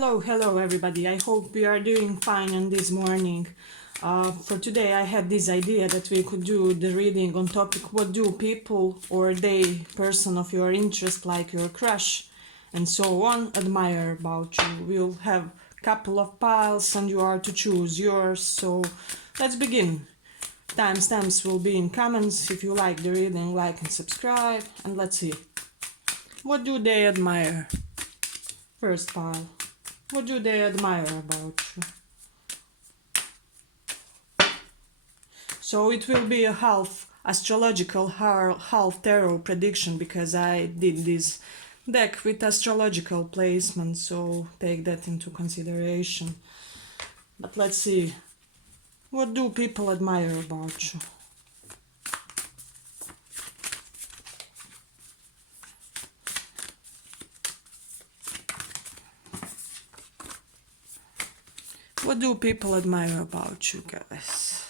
Hello everybody. I hope we are doing fine on this morning. For today I had this idea that we could do the reading on topic what do people or they, person of your interest like your crush and so on, admire about you. We'll have a couple of piles and you are to choose yours. So let's begin. Timestamps will be in comments. If you like the reading, like and subscribe, and let's see. What do they admire? First pile. What do they admire about you? So it will be a half astrological, half tarot prediction, because I did this deck with astrological placement, so take that into consideration. But let's see. What do people admire about you? What do people admire about you, guys?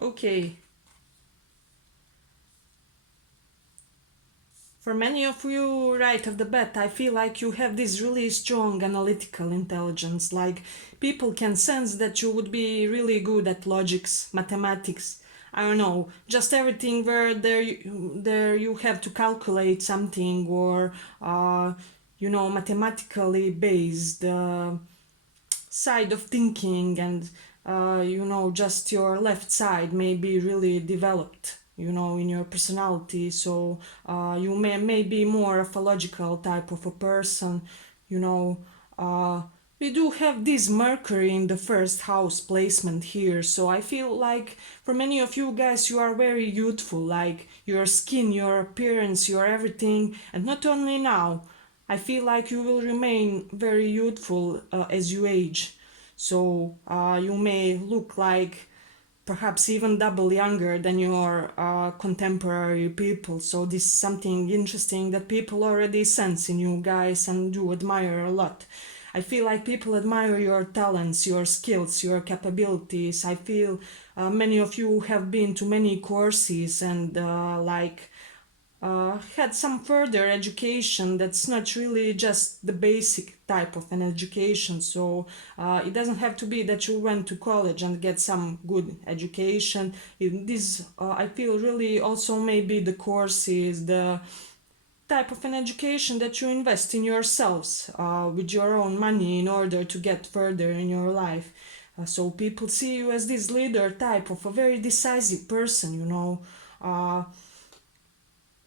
Okay. For many of you right off the bat, I feel like you have this really strong analytical intelligence. Like people can sense that you would be really good at logics, mathematics. I don't know, just everything where there you have to calculate something or mathematically based side of thinking, and just your left side may be really developed, in your personality. So you may be more of a logical type of a person. you know we do have this Mercury in the first house placement here, so I feel like for many of you guys you are very youthful, like your skin, your appearance, your everything. And not only now, I feel like you will remain very youthful as you age. So you may look like perhaps even double younger than your contemporary people. So this is something interesting that people already sense in you guys and do admire a lot. I feel like people admire your talents, your skills, your capabilities. I feel many of you have been to many courses and had some further education that's not really just the basic type of an education. So it doesn't have to be that you went to college and get some good education. I feel really also maybe the courses, the type of an education that you invest in yourselves with your own money in order to get further in your life. So people see you as this leader type of a very decisive person,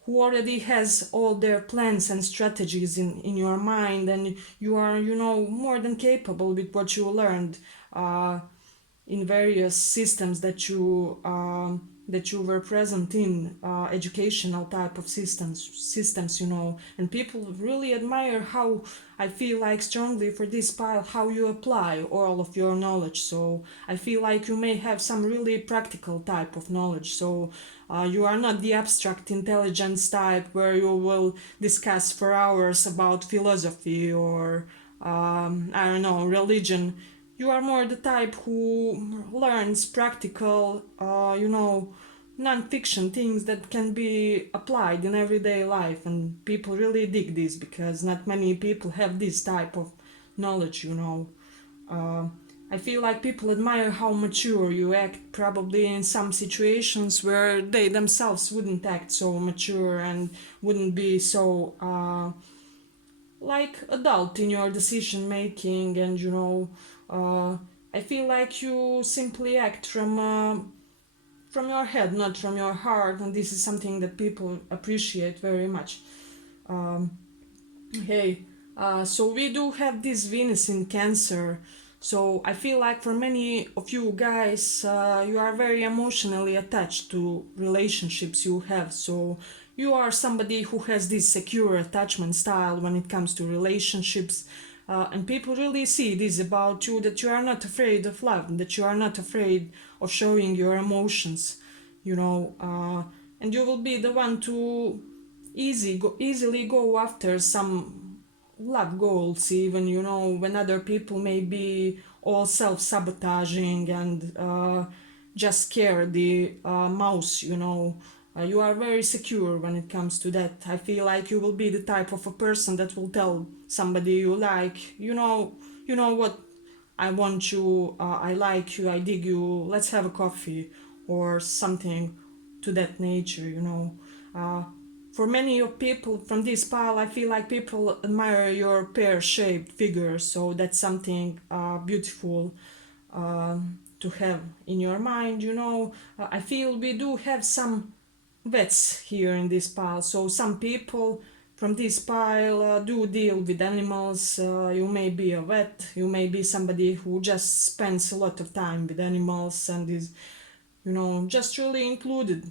who already has all their plans and strategies in your mind, and you are more than capable with what you learned in various systems that you were present in, educational type of systems. And people really admire how, I feel like strongly for this pile, how you apply all of your knowledge. So I feel like you may have some really practical type of knowledge. So you are not the abstract intelligence type where you will discuss for hours about philosophy or I don't know, religion. You are more the type who learns practical, non-fiction things that can be applied in everyday life, and people really dig this because not many people have this type of knowledge. Uh, I feel like people admire how mature you act, probably in some situations where they themselves wouldn't act so mature and wouldn't be so like adult in your decision making. And I feel like you simply act from your head, not from your heart, and this is something that people appreciate very much. um, hey so we do have this Venus in Cancer. So I feel like for many of you guys, you are very emotionally attached to relationships you have. So you are somebody who has this secure attachment style when it comes to relationships. And people really see this about you, that you are not afraid of love, that you are not afraid of showing your emotions, and you will be the one to easily go after some love goals, even, you know, when other people may be all self-sabotaging and just scare the mouse, you know. You are very secure when it comes to that. I feel like you will be the type of a person that will tell somebody you like, you know what, I want you, I like you, I dig you, let's have a coffee, or something to that nature, you know. For many of people from this pile, I feel like people admire your pear-shaped figure, so that's something beautiful to have in your mind, you know. I feel we do have some vets here in this pile, so some people from this pile do deal with animals. You may be a vet, you may be somebody who just spends a lot of time with animals and is, you know, just really included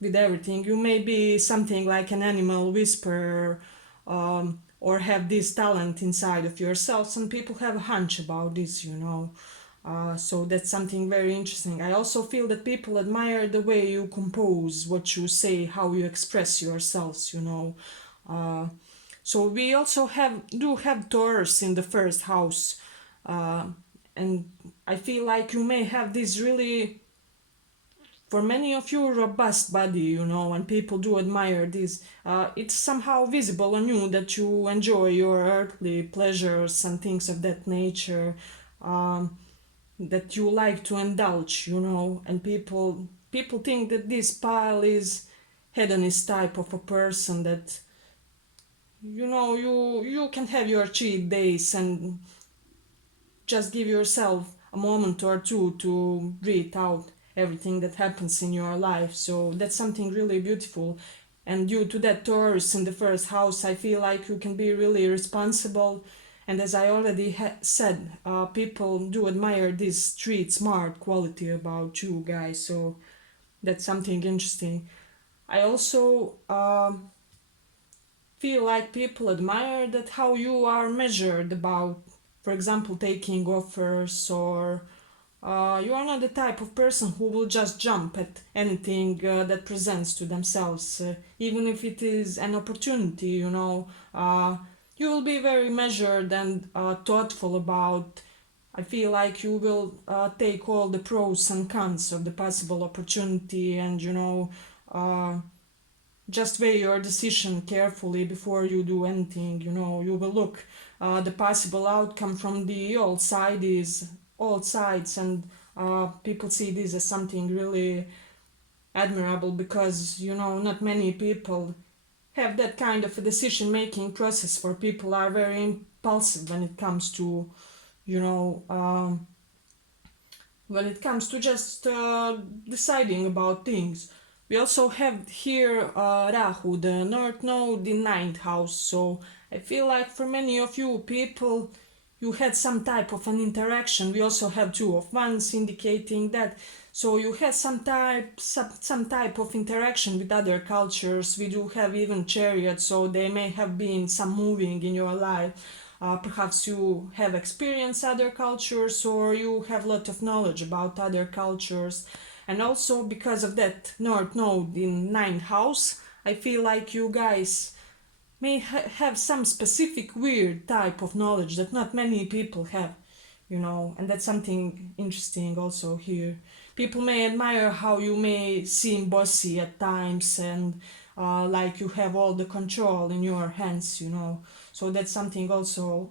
with everything. You may be something like an animal whisperer, or have this talent inside of yourself. Some people have a hunch about this, you know. So that's something very interesting. I also feel that people admire the way you compose, what you say, how you express yourselves, you know. Uh, so we also have Taurus in the first house, and I feel like you may have this really, for many of you, robust body, you know, and people do admire this. It's somehow visible on you that you enjoy your earthly pleasures and things of that nature, that you like to indulge, you know, and people think that this pile is hedonist type of a person, that, you know, you can have your cheat days and just give yourself a moment or two to breathe out everything that happens in your life. So that's something really beautiful. And due to that Taurus in the first house, I feel like you can be really responsible. And as I already said, people do admire this street smart quality about you guys. So that's something interesting. I also feel like people admire that how you are measured about, for example, taking offers, or you are not the type of person who will just jump at anything that presents to themselves, even if it is an opportunity, you know. You will be very measured and thoughtful about. I feel like you will take all the pros and cons of the possible opportunity, and, you know, uh, just weigh your decision carefully before you do anything. You know, you will look the possible outcome from the all sides, and people see this as something really admirable, because, you know, not many people have that kind of a decision making process. For people are very impulsive when it comes to, you know, when it comes to just deciding about things. We also have here Rahu, the North Node in ninth house. So I feel like for many of you people, you had some type of an interaction. We also have Two of Wands indicating that. So you had some type of interaction with other cultures. We do have even Chariot, so there may have been some moving in your life. Perhaps you have experienced other cultures, or you have a lot of knowledge about other cultures. And also because of that North Node in ninth house, I feel like you guys may have some specific weird type of knowledge that not many people have, you know, and that's something interesting also here. People may admire how you may seem bossy at times, and like you have all the control in your hands, you know. So that's something also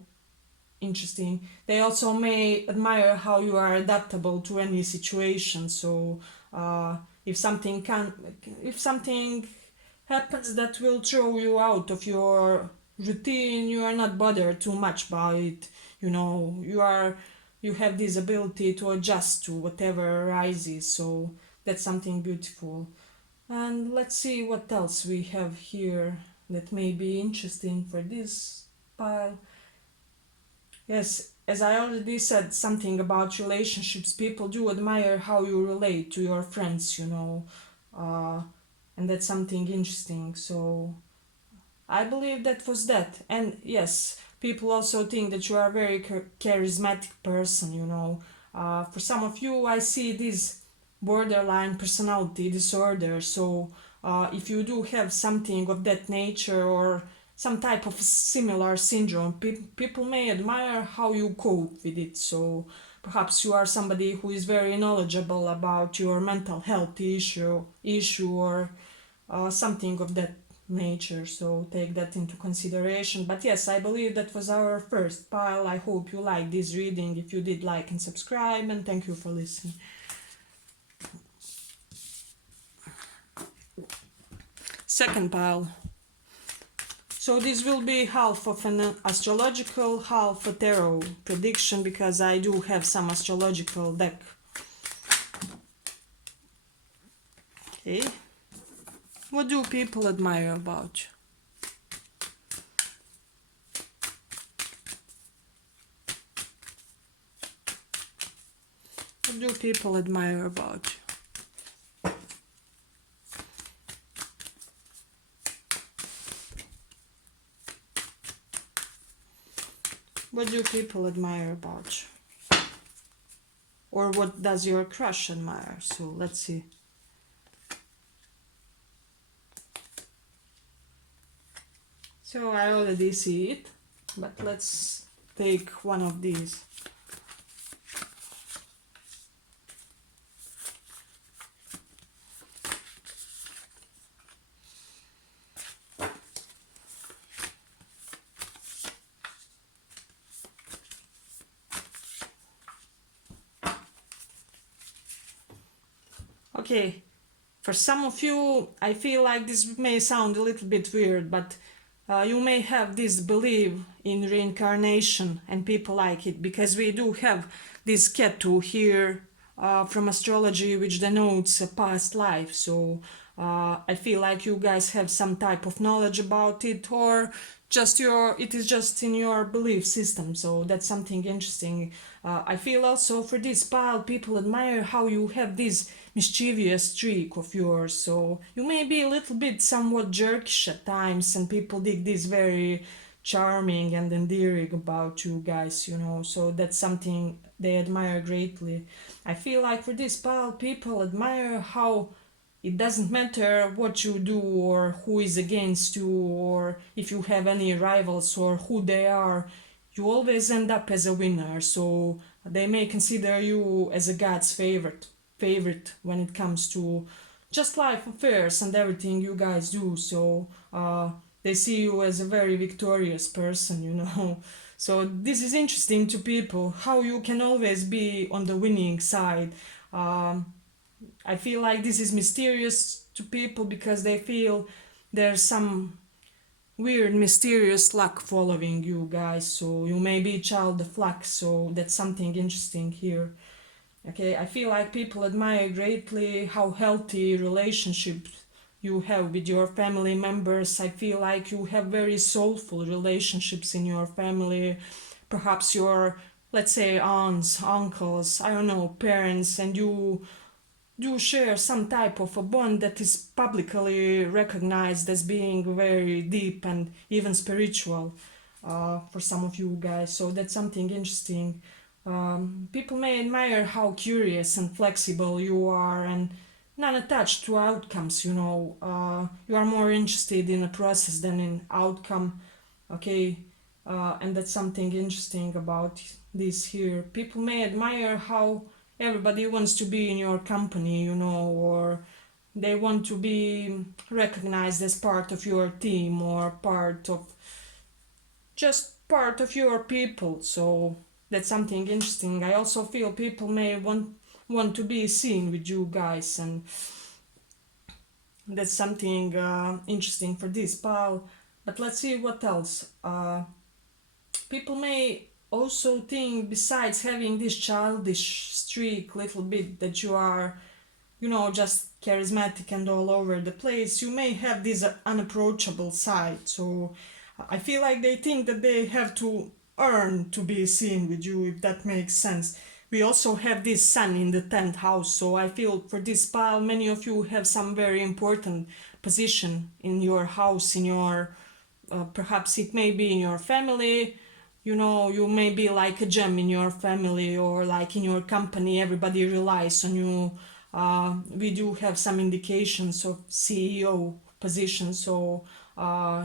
interesting. They also may admire how you are adaptable to any situation. So uh, if something can, if something happens that will throw you out of your routine, you are not bothered too much by it. You know, you have this ability to adjust to whatever arises. So that's something beautiful. And let's see what else we have here that may be interesting for this pile. Yes, as I already said something about relationships, people do admire how you relate to your friends, you know, uh, and that's something interesting. So I believe that was that. And yes, people also think that you are a very charismatic person, you know. For some of you, I see this borderline personality disorder. So if you do have something of that nature or some type of similar syndrome, people may admire how you cope with it. So perhaps you are somebody who is very knowledgeable about your mental health issue or something of that nature. So take that into consideration. But yes, I believe that was our first pile. I hope you liked this reading. If you did, like and subscribe, and thank you for listening. Second pile. So this will be half of an astrological, half a tarot prediction, because I do have some astrological deck. Okay. What do people admire about you? What do people admire about you? What do people admire about you? Or what does your crush admire? So let's see. So I already see it, but let's take one of these. Okay, for some of you, I feel like this may sound a little bit weird, but you may have this belief in reincarnation, and people like it, because we do have this ketu here from astrology, which denotes a past life. So I feel like you guys have some type of knowledge about it, or it is just in your belief system. So that's something interesting. I feel also for this pile, people admire how you have this mischievous streak of yours. So you may be a little bit somewhat jerkish at times, and people dig this very charming and endearing about you guys, you know. So that's something they admire greatly. I feel like for this pile, people admire how it doesn't matter what you do or who is against you or if you have any rivals or who they are, you always end up as a winner. So they may consider you as a god's favorite when it comes to just life affairs and everything you guys do. So they see you as a very victorious person, you know. So this is interesting to people, how you can always be on the winning side. I feel like this is mysterious to people because they feel there's some weird mysterious luck following you guys. So you may be a child of luck, so that's something interesting here. Okay, I feel like people admire greatly how healthy relationships you have with your family members. I feel like you have very soulful relationships in your family. Perhaps your, let's say, aunts, uncles, I don't know, parents, and you do share some type of a bond that is publicly recognized as being very deep and even spiritual for some of you guys. So that's something interesting. People may admire how curious and flexible you are and not attached to outcomes, you know. You are more interested in a process than in outcome, okay? And that's something interesting about this here. People may admire how everybody wants to be in your company, you know, or they want to be recognized as part of your team or just part of your people. So that's something interesting. I also feel people may want to be seen with you guys, and that's something interesting for this pile. But let's see what else. People may also think, besides having this childish streak little bit, that you are, you know, just charismatic and all over the place, you may have this unapproachable side. So I feel like they think that they have to earn to be seen with you, if that makes sense. We also have this sun in the 10th house, so I feel for this pile many of you have some very important position in your house, in your perhaps it may be in your family, you know, you may be like a gem in your family, or like in your company everybody relies on you. we do have some indications of CEO position. So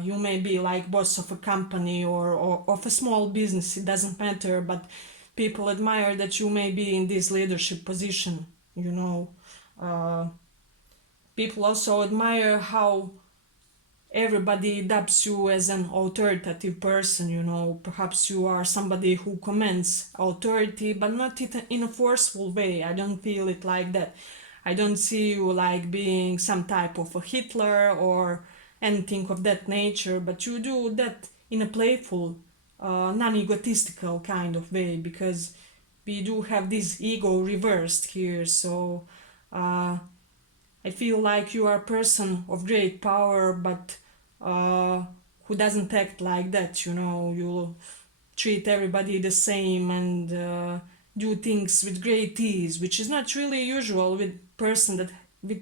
you may be like boss of a company or of a small business, it doesn't matter, but people admire that you may be in this leadership position, you know. uh, People also admire how everybody dubs you as an authoritative person, you know. Perhaps you are somebody who commands authority, but not in a forceful way. I don't feel it like that. I don't see you like being some type of a Hitler or anything of that nature, but you do that in a playful, non-egotistical kind of way, because we do have this ego reversed here. So uh, I feel like you are a person of great power, but uh, who doesn't act like that, you know. You treat everybody the same and do things with great ease, which is not really usual with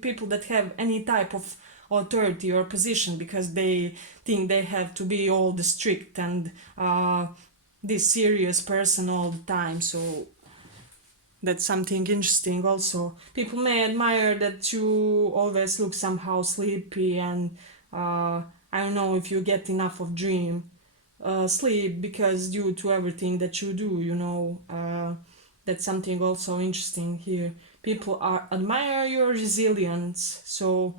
people that have any type of authority or position, because they think they have to be all the strict and this serious person all the time. So that's something interesting also. People may admire that you always look somehow sleepy, and I don't know if you get enough of dream sleep, because due to everything that you do, you know. That's something also interesting here. People admire your resilience. So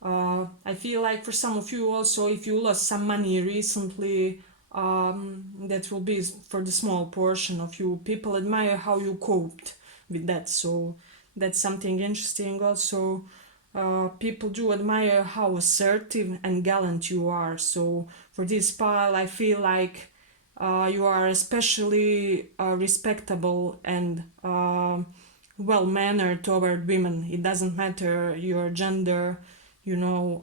I feel like for some of you also, if you lost some money recently, that will be for the small portion of you. People admire how you coped with that. So that's something interesting also. People do admire how assertive and gallant you are. So for this pile, I feel like you are especially respectable and well mannered toward women. It doesn't matter your gender, you know,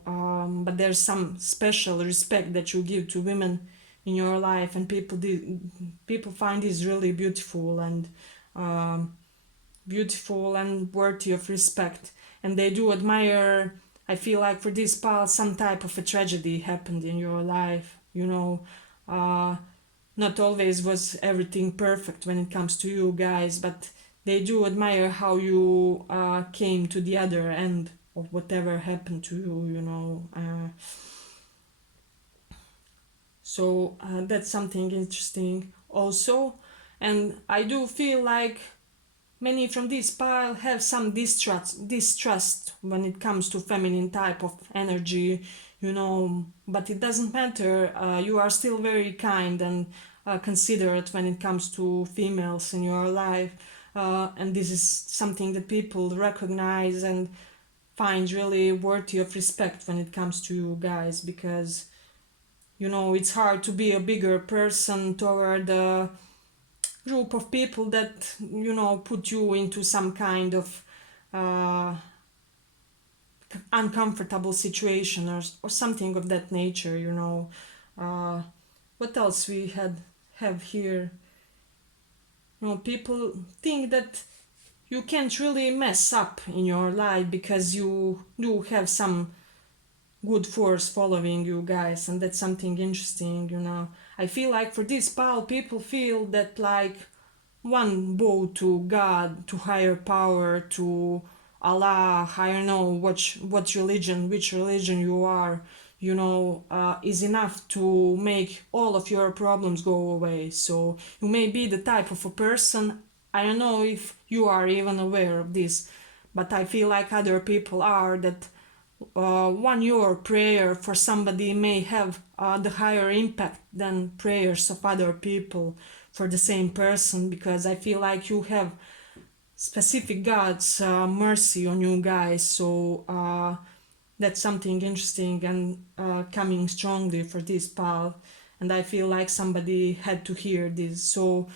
but there's some special respect that you give to women in your life, and people find this really um, beautiful and worthy of respect, and they do admire. I feel like for this pal, some type of a tragedy happened in your life, you know. uh, Not always was everything perfect when it comes to you guys, but they do admire how you came to the other end of whatever happened to you, you know. So that's something interesting also. And I do feel like many from this pile have some distrust when it comes to feminine type of energy, you know, but it doesn't matter. You are still very kind and considerate when it comes to females in your life. And this is something that people recognize and find really worthy of respect when it comes to you guys, because, you know, it's hard to be a bigger person toward a group of people that, you know, put you into some kind of uh, uncomfortable situation, or something of that nature, you know. uh, what else we have here? You know, people think that you can't really mess up in your life because you do have some good force following you guys, and that's something interesting, you know. I feel like for this pile, people feel that like one bow to God, to higher power, to Allah, I don't know which religion you are, you know, is enough to make all of your problems go away. So you may be the type of a person, I don't know if you are even aware of this, but I feel like other people are, that one your prayer for somebody may have the higher impact than prayers of other people for the same person, because I feel like you have specific God's mercy on you guys. So that's something interesting and coming strongly for this pal, and I feel like somebody had to hear this. So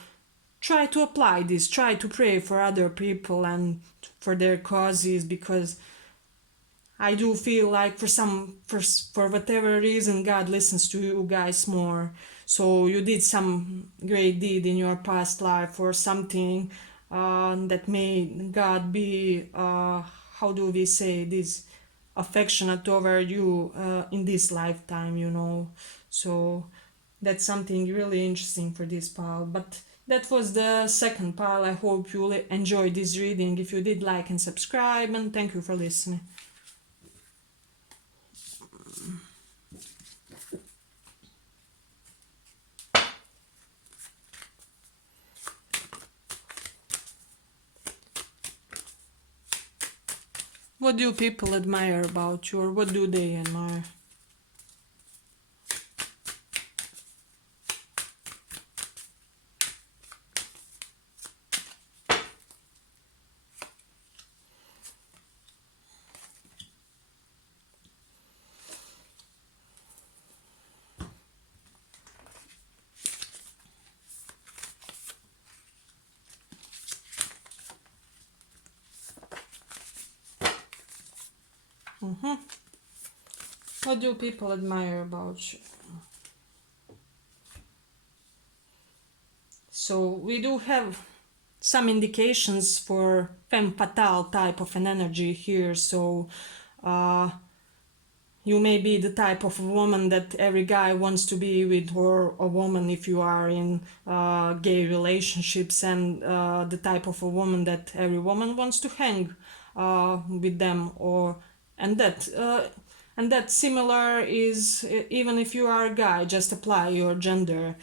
try to apply this, try to pray for other people and for their causes, because I do feel like for whatever reason God listens to you guys more. So you did some great deed in your past life, or something that made God be, how do we say this, affectionate toward you in this lifetime, you know. So that's something really interesting for this pal. But that was the second pile. I hope you enjoyed this reading. If you did, like and subscribe, and thank you for listening. What do people admire about you, or what do they admire? What do people admire about you? So we do have some indications for femme fatale type of an energy here. So you may be the type of woman that every guy wants to be with, or a woman if you are in gay relationships, and the type of a woman that every woman wants to hang with them, or and that similar is even if you are a guy, just apply your gender,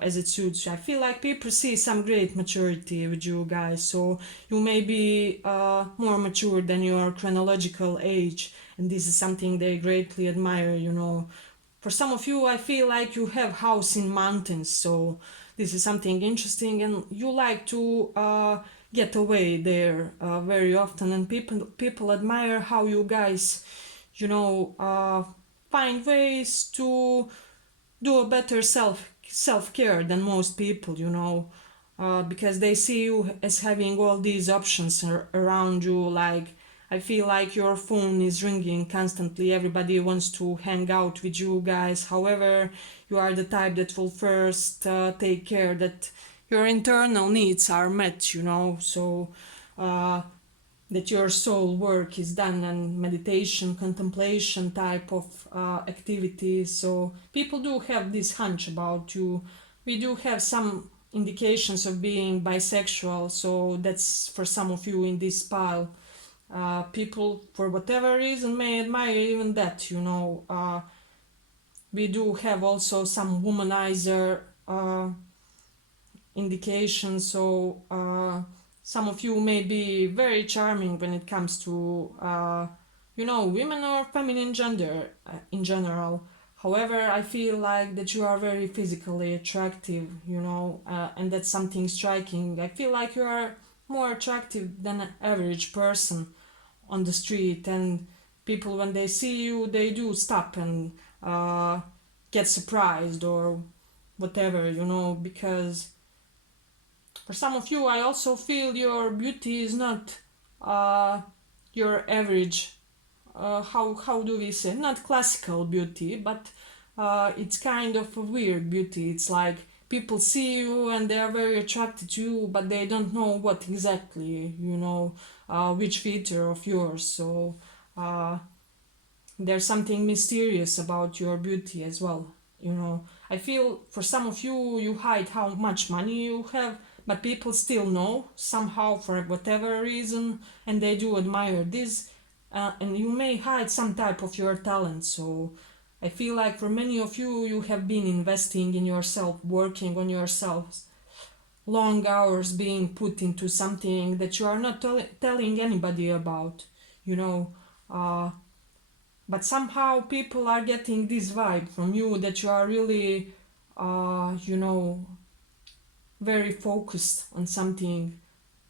as it suits you. I feel like people see some great maturity with you guys, so you may be more mature than your chronological age, and this is something they greatly admire. For some of you, I feel like you have house in mountains, so this is something interesting, and you like to get away there very often, and people admire how you guys find ways to do a better self-care than most people, because they see you as having all these options around you. Like, I feel like your phone is ringing constantly, everybody wants to hang out with you guys. However, you are the type that will first take care that your internal needs are met, so that your soul work is done, and meditation, contemplation type of activities. So people do have this hunch about you. We do have some indications of being bisexual, so that's for some of you in this pile. People, for whatever reason, may admire even that, we do have also some womanizer indications, so some of you may be very charming when it comes to women or feminine gender in general. However, I feel like that you are very physically attractive, and that's something striking. I feel like you are more attractive than an average person on the street, and people, when they see you, they do stop and get surprised or whatever, because for some of you, I also feel your beauty is not your average. How do we say? Not classical beauty, but it's kind of a weird beauty. It's like people see you and they are very attracted to you, but they don't know what exactly, which feature of yours. So there's something mysterious about your beauty as well. I feel for some of you, you hide how much money you have, but people still know somehow for whatever reason, and they do admire this. And you may hide some type of your talent. So I feel like for many of you, you have been investing in yourself, working on yourselves, long hours being put into something that you are not telling anybody about, but somehow people are getting this vibe from you that you are really, very focused on something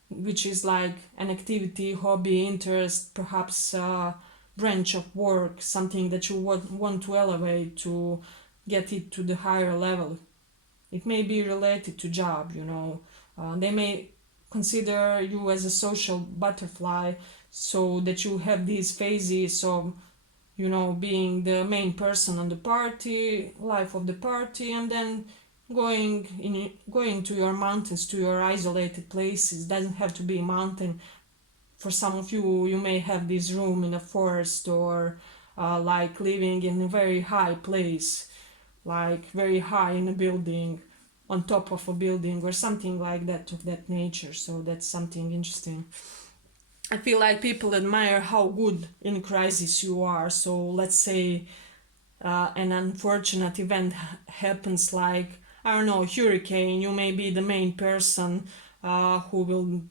which is like an activity, hobby, interest, perhaps a branch of work, something that you want to elevate to get it to the higher level. It may be related to job, they may consider you as a social butterfly, so that you have these phases of being the main person on the party, life of the party, and then going to your mountains, to your isolated places. Doesn't have to be a mountain. For some of you, you may have this room in a forest, or like living in a very high place, like very high in a building, on top of a building or something like that, of that nature. So that's something interesting. I feel like people admire how good in crisis you are. So let's say an unfortunate event happens, like, I don't know, hurricane. You may be the main person who will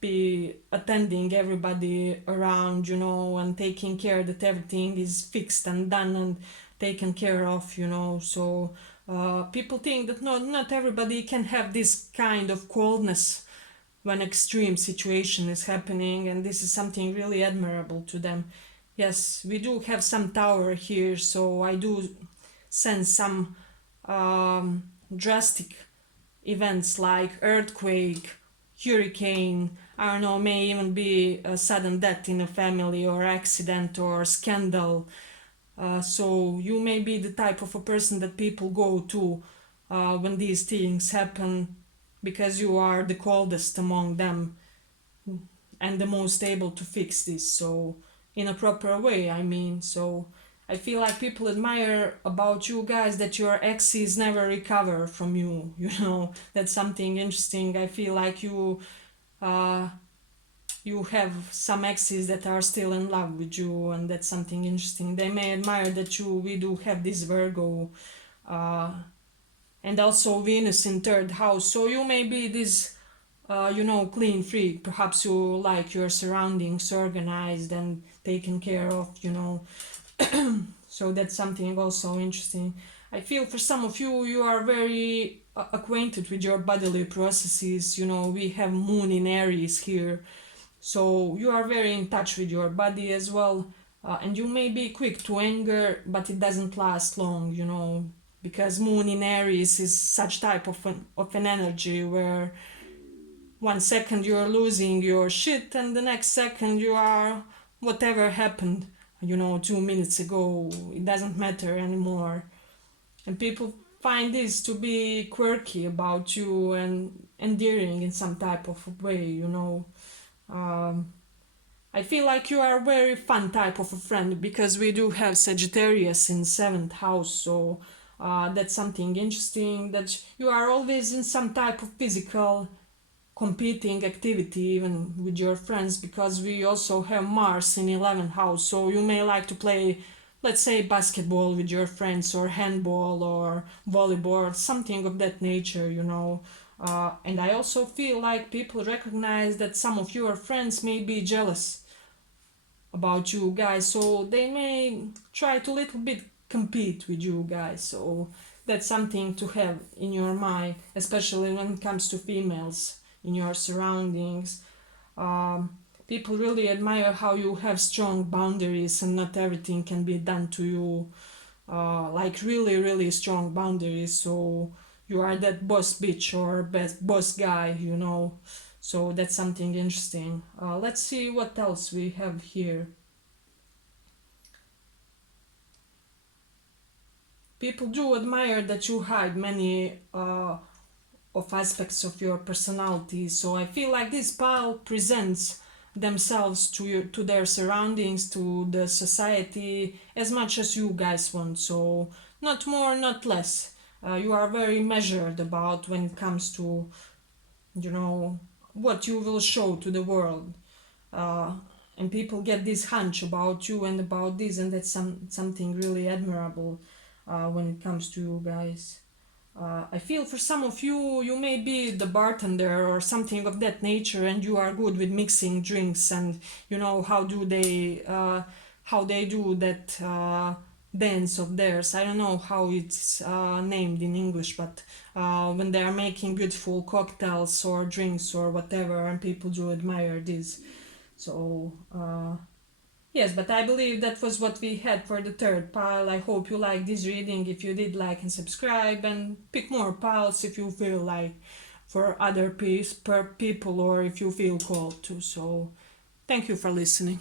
be attending everybody around, and taking care that everything is fixed and done and taken care of, so people think that not everybody can have this kind of coldness when extreme situation is happening, and this is something really admirable to them. Yes, we do have some tower here, so I do sense some drastic events like earthquake, hurricane, I don't know, may even be a sudden death in a family or accident or scandal. So you may be the type of a person that people go to when these things happen, because you are the coldest among them and the most able to fix this. So in a proper way, I mean. So I feel like people admire about you guys that your exes never recover from you. That's something interesting. I feel like uh, you have some exes that are still in love with you, and that's something interesting. They may admire that we do have this Virgo, uh, and also Venus in third house. So you may be this clean freak. Perhaps you like your surroundings organized and taken care of, so that's something also interesting. I feel for some of you, you are very acquainted with your bodily processes. We have Moon in Aries here, so you are very in touch with your body as well. And you may be quick to anger, but it doesn't last long, because Moon in Aries is such type of an energy where 1 second you're losing your shit, and the next second you are, whatever happened 2 minutes ago, it doesn't matter anymore. And people find this to be quirky about you and endearing in some type of way. I feel like you are a very fun type of a friend, because we do have Sagittarius in 7th house. So that's something interesting, that you are always in some type of physical competing activity even with your friends, because we also have Mars in 11th house. So you may like to play, let's say, basketball with your friends, or handball, or volleyball, something of that nature. And I also feel like people recognize that some of your friends may be jealous about you guys, so they may try to little bit compete with you guys. So that's something to have in your mind, especially when it comes to females in your surroundings. People really admire how you have strong boundaries, and not everything can be done to you. Like really, really strong boundaries. So you are that boss bitch or best boss guy, So that's something interesting. Let's see what else we have here. People do admire that you hide many of aspects of your personality. So I feel like this pile presents themselves to their surroundings, to the society, as much as you guys want. So not more, not less. You are very measured about when it comes to what you will show to the world. Uh, and people get this hunch about you and about this, and that's something really admirable when it comes to you guys. I feel for some of you, you may be the bartender or something of that nature, and you are good with mixing drinks, and how they do that dance of theirs. I don't know how it's named in English, but when they are making beautiful cocktails or drinks or whatever, and people do admire this. So yes, but I believe that was what we had for the third pile. I hope you liked this reading. If you did, like and subscribe, and pick more piles if you feel like, for other people, or if you feel called to. So thank you for listening.